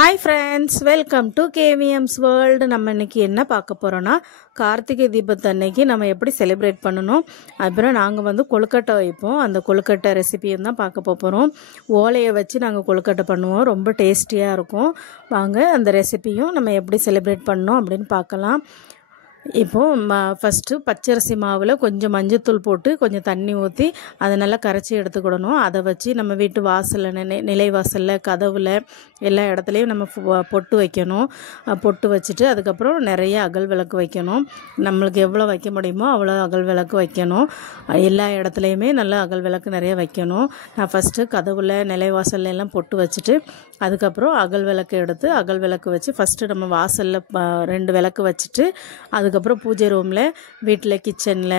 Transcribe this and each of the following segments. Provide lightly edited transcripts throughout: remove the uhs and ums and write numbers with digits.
Hi friends, welcome to கேவிஎம்ஸ் world. நம்ம இன்னைக்கு என்ன பார்க்க போகிறோன்னா, கார்த்திகை தீபத்து அன்னைக்கு நம்ம எப்படி செலிப்ரேட் பண்ணணும், அப்புறம் நாங்கள் கொழுக்கட்டை வைப்போம். அந்த கொழுக்கட்டை ரெசிபியும் தான் பார்க்க போகிறோம். ஓலையை வச்சு நாங்கள் கொழுக்கட்டை பண்ணுவோம், ரொம்ப டேஸ்டியாக இருக்கும். வாங்க அந்த ரெசிபியும் நம்ம எப்படி செலிப்ரேட் பண்ணோம் அப்படின்னு பார்க்கலாம். இப்போது ஃபஸ்ட்டு பச்சரிசி மாவில் கொஞ்சம் மஞ்சத்தூள் போட்டு கொஞ்சம் தண்ணி ஊற்றி அதை நல்லா கரைச்சி எடுத்துக்கிடணும். அதை வச்சு நம்ம வீட்டு வாசலில் நிலைவாசலில் கதவில் எல்லா இடத்துலையும் நம்ம பொட்டு வைக்கணும். பொட்டு வச்சுட்டு அதுக்கப்புறம் நிறைய அகல் விளக்கு வைக்கணும். நம்மளுக்கு எவ்வளோ வைக்க முடியுமோ அவ்வளோ அகல் விளக்கு வைக்கணும். எல்லா இடத்துலையுமே நல்லா அகல் விளக்கு நிறைய வைக்கணும். நான் ஃபஸ்ட்டு கதவில் நிலைவாசலில் எல்லாம் பொட்டு வச்சுட்டு அதுக்கப்புறம் அகல் விளக்கு எடுத்து அகல் விளக்கு வச்சு ஃபஸ்ட்டு நம்ம வாசலில் 2 விளக்கு வச்சுட்டு அதுக்கப்புறம் பூஜை ரூமில், வீட்டில், கிச்சனில்,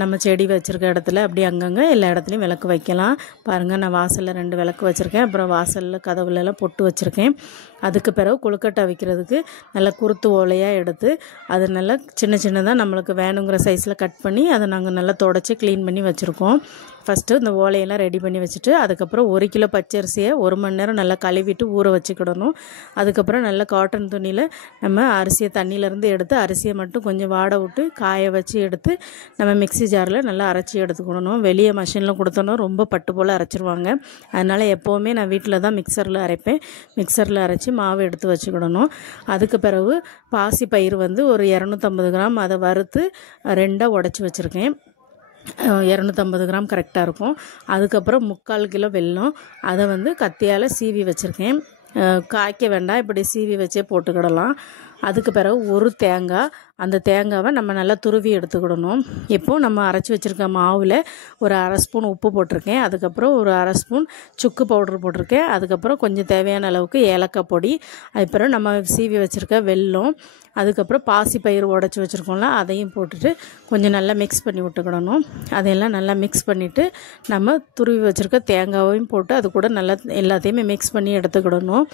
நம்ம செடி வச்சுருக்க இடத்துல அப்படி அங்கங்கே எல்லா இடத்துலையும் விளக்கு வைக்கலாம். பாருங்கள், நான் வாசலில் 2 விளக்கு வச்சுருக்கேன். அப்புறம் வாசலில் கதவுலலாம் பொட்டு வச்சுருக்கேன். அதுக்கு பிறகு கொழுக்கட்டை வைக்கிறதுக்கு நல்லா குருத்து ஓலையாக எடுத்து அது நல்லா சின்ன சின்னதாக நம்மளுக்கு வேணுங்கிற சைஸில் கட் பண்ணி அதை நாங்கள் நல்லா தொடச்சி க்ளீன் பண்ணி வச்சுருக்கோம். ஃபஸ்ட்டு இந்த ஓலையெல்லாம் ரெடி பண்ணி வச்சுட்டு அதுக்கப்புறம் 1 கிலோ பச்சரிசியை 1 மணி நேரம் நல்லா கழுவிட்டு ஊற வச்சுக்கிடணும். அதுக்கப்புறம் நல்லா காட்டன் துணியில் நம்ம அரிசியை தண்ணியிலேருந்து எடுத்து அரிசியை மட்டும் கொஞ்சம் வாட விட்டு காய வச்சு எடுத்து நம்ம மிக்ஸி ஜாரில் நல்லா அரைச்சி எடுத்துக்கிடணும். வெளியே மிஷினில் கொடுத்தோன்னா ரொம்ப பட்டு போல் அரைச்சிருவாங்க. அதனால் எப்போவுமே நான் வீட்டில் தான் மிக்சரில் அரைப்பேன். மிக்சரில் அரைச்சி மாவு எடுத்து வச்சுக்கிடணும். அதுக்கு பிறகு பாசி பயிர் ஒரு 250 கிராம் அதை வறுத்து 2ஆக உடச்சி வச்சுருக்கேன். 250 கிராம் கரெக்டாக இருக்கும். அதுக்கப்புறம் 3/4 கிலோ வெல்லம் அதை கத்தியால் சீவி வச்சுருக்கேன். காய்க்க வேண்டாம், இப்படி சீவி வச்சே போட்டுக்கிடலாம். அதுக்கு பிறகு 1 தேங்காய், அந்த தேங்காவை நம்ம நல்லா துருவி எடுத்துக்கிடணும். இப்போது நம்ம அரைச்சி வச்சுருக்க மாவில் ஒரு 1/2 ஸ்பூன் உப்பு போட்டிருக்கேன். அதுக்கப்புறம் ஒரு 1/2 ஸ்பூன் சுக்கு பவுட்ரு போட்டிருக்கேன். அதுக்கப்புறம் கொஞ்சம் தேவையான அளவுக்கு ஏலக்காய் பொடி, அதுக்கப்புறம் நம்ம சீவி வச்சுருக்க வெல்லம், அதுக்கப்புறம் பாசி பயிர் உடச்சி வச்சுருக்கோம்ல அதையும் போட்டுட்டு கொஞ்சம் நல்லா மிக்ஸ் பண்ணி விட்டுக்கிடணும். அதையெல்லாம் நல்லா மிக்ஸ் பண்ணிவிட்டு நம்ம துருவி வச்சுருக்க தேங்காவையும் போட்டு அது கூட நல்லா எல்லாத்தையுமே மிக்ஸ் பண்ணி எடுத்துக்கிடணும்.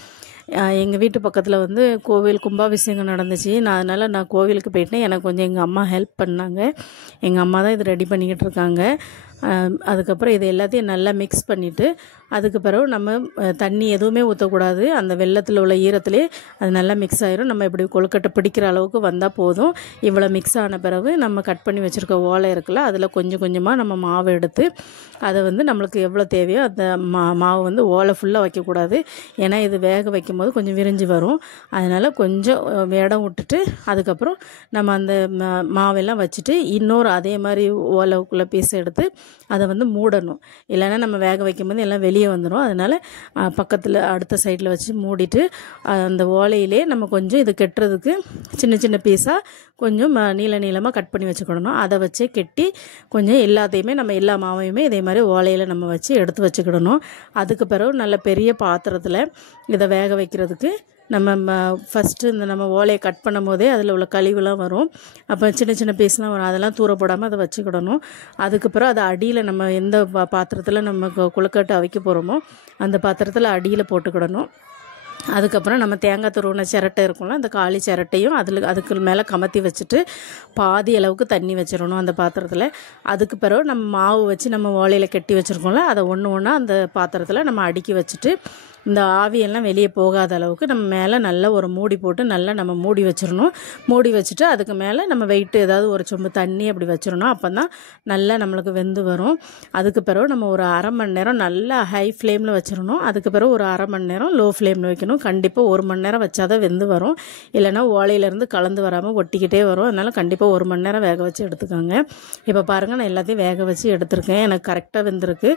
எங்கள் வீட்டு பக்கத்தில் கோவில் கும்பாபிஷேகம் நடந்துச்சு. அதனால் நான் கோவிலுக்கு போயிட்டேன். எனக்கு கொஞ்சம் எங்கள் அம்மா ஹெல்ப் பண்ணாங்க. எங்கள் அம்மா தான் இது ரெடி பண்ணிக்கிட்டு இருக்காங்க. அதுக்கப்புறம் இது எல்லாத்தையும் நல்லா மிக்ஸ் பண்ணிவிட்டு அதுக்கு பிறகு நம்ம தண்ணி எதுவுமே ஊற்றக்கூடாது. அந்த வெல்லத்தில் உள்ள ஈரத்துலேயே அது நல்லா மிக்ஸ் ஆகிரும். நம்ம இப்படி கொழுக்கட்டை பிடிக்கிற அளவுக்கு வந்தால் போதும். இவ்வளோ மிக்ஸ் ஆன பிறகு நம்ம கட் பண்ணி வச்சுருக்க ஓலை இருக்குல்ல அதில் கொஞ்சம் கொஞ்சமாக நம்ம மாவு எடுத்து அதை நம்மளுக்கு எவ்வளோ தேவையோ அந்த மாவு ஓலை ஃபுல்லாக வைக்கக்கூடாது. ஏன்னா இது வேக வைக்கும்போது கொஞ்சம் விரிஞ்சு வரும். அதனால் கொஞ்சம் இடம் விட்டுட்டு அதுக்கப்புறம் நம்ம அந்த மாவெல்லாம் வச்சுட்டு இன்னொரு அதே மாதிரி ஓலைக்குள்ளே பீஸ் எடுத்து அதை மூடணும். இல்லைன்னா நம்ம வேக வைக்கும்போது எல்லாம் வெளியே வந்துடும். அதனால் பக்கத்தில் அடுத்த சைடில் வச்சு மூடிட்டு அந்த ஓலையிலே நம்ம கொஞ்சம் இது கெட்டுறதுக்கு சின்ன சின்ன பீஸாக கொஞ்சம் நீளமாக கட் பண்ணி வச்சுக்கிடணும். அதை வச்சே கெட்டி கொஞ்சம் எல்லாத்தையுமே நம்ம எல்லா மாவையுமே இதே மாதிரி ஓலையில் நம்ம வச்சு எடுத்து வச்சுக்கிடணும். அதுக்கு பிறகு நல்ல பெரிய பாத்திரத்தில் இதை வேக வைக்கிறதுக்கு நம்ம ஃபஸ்ட்டு நம்ம ஓலையை கட் பண்ணும் போதே அதில் உள்ள கழிவுலாம் வரும். அப்போ சின்ன சின்ன பீஸ்லாம் வரும். அதெல்லாம் தூர போடாமல் அதை வச்சுக்கிடணும். அதுக்கப்புறம் அதை அடியில் நம்ம எந்த பாத்திரத்தில் நம்ம கொழுக்கட்டை அவிக்க போகிறோமோ அந்த பாத்திரத்தில் அடியில் போட்டுக்கிடணும். அதுக்கப்புறம் நம்ம தேங்காய் துருவின சிரட்டை இருக்கும்ல அந்த காலி சிரட்டையும் அதுக்கு மேலே கமத்தி வச்சுட்டு பாதி அளவுக்கு தண்ணி வச்சிடணும் அந்த பாத்திரத்தில். அதுக்கு பிறகு நம்ம மாவு வச்சு நம்ம ஓலையில் கட்டி வச்சுருக்கோம்ல அதை ஒன்று ஒன்றா அந்த பாத்திரத்தில் நம்ம அடுக்கி வச்சுட்டு இந்த ஆவியெல்லாம் வெளியே போகாத அளவுக்கு நம்ம மேலே நல்லா ஒரு மூடி போட்டு நல்லா நம்ம மூடி வச்சிடணும். மூடி வச்சுட்டு அதுக்கு மேலே நம்ம வெயிட்டு ஏதாவது ஒரு சொம்பு தண்ணி அப்படி வச்சிடணும். அப்போ தான் நல்லா நம்மளுக்கு வெந்து வரும். அதுக்கு பிறகு நம்ம ஒரு 1/2 மணி நேரம் நல்லா ஹை ஃப்ளேமில் வச்சிடணும். அதுக்கு பிறகு ஒரு 1/2 மணி நேரம் லோ ஃப்ளேமில் வைக்கணும். கண்டிப்பாக 1 மணி நேரம் வச்சாதான் வெந்து வரும். இல்லைனா ஓலையிலேருந்து கலந்து வராமல் ஒட்டிக்கிட்டே வரும். அதனால் கண்டிப்பாக 1 மணி நேரம் வேக வச்சு எடுத்துக்கோங்க. இப்போ பாருங்கள், நான் எல்லாத்தையும் வேக வச்சு எடுத்துருக்கேன். எனக்கு கரெக்டாக வெந்திருக்கு.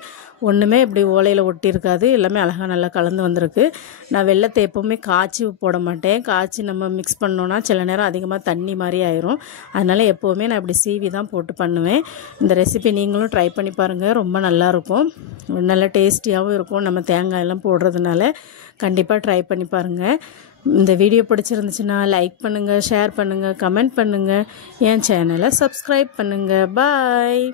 ஒன்றுமே இப்படி ஓலையில் ஒட்டியிருக்காது. எல்லாமே அழகாக நல்லா கலந்து வந்திருக்கு. நான் வெல்லத்தை எப்போவுமே காய்ச்சி போட மாட்டேன். காய்ச்சி நம்ம மிக்ஸ் பண்ணோன்னா சில நேரம் அதிகமாக தண்ணி மாதிரி ஆயிரும். அதனால் எப்போவுமே நான் இப்படி சீவி தான் போட்டு பண்ணுவேன். இந்த ரெசிபி நீங்களும் ட்ரை பண்ணி பாருங்கள், ரொம்ப நல்லாயிருக்கும். நல்லா டேஸ்டியாகவும் இருக்கும். நம்ம தேங்காயெல்லாம் போடுறதுனால கண்டிப்பாக ட்ரை பண்ணி பாருங்கள். இந்த வீடியோ பிடிச்சிருந்துச்சுன்னா லைக் பண்ணுங்கள், ஷேர் பண்ணுங்கள், கமெண்ட் பண்ணுங்கள், என் சேனலை சப்ஸ்கிரைப் பண்ணுங்கள். பாய்.